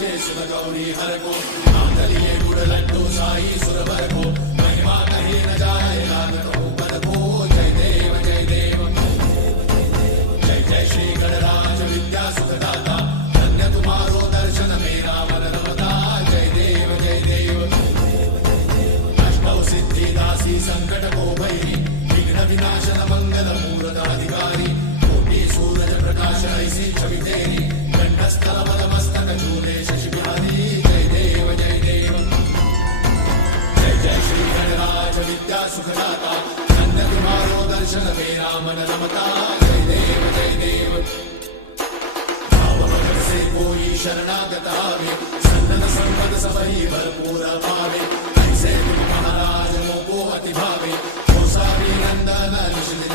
जय सुर गौरी हर को मातलिये गुड़ लड्डू साई सुर भर को महिमा कहीं न जाए लागत हो पद को जय देव जय देव जय जय श्री गणराज विद्या सुखदाता धन्य तुम्हारो दर्शन मेरा मन रमता जय देव जय देव अष्टौ सिद्धि दासी संकट को भैरी विघ्न विनाशन मंगल मूर्त अधिकारी कोटि सूरज प्रकाश ऐसी छवि तेरी कंठस्थल पदमस्तक झूले शशि बिहारी जय देव जय देव जय जय श्री गणराज विद्या सुखदाता धन्य तुम्हारो दर्शन मेरा मन रमता जय देव जय देव भाव भगत से कोई शरणागत आवे सन्नत संपद सबही भरपूर पावे ऐसे तुम महाराज मोको अति भावे नंदन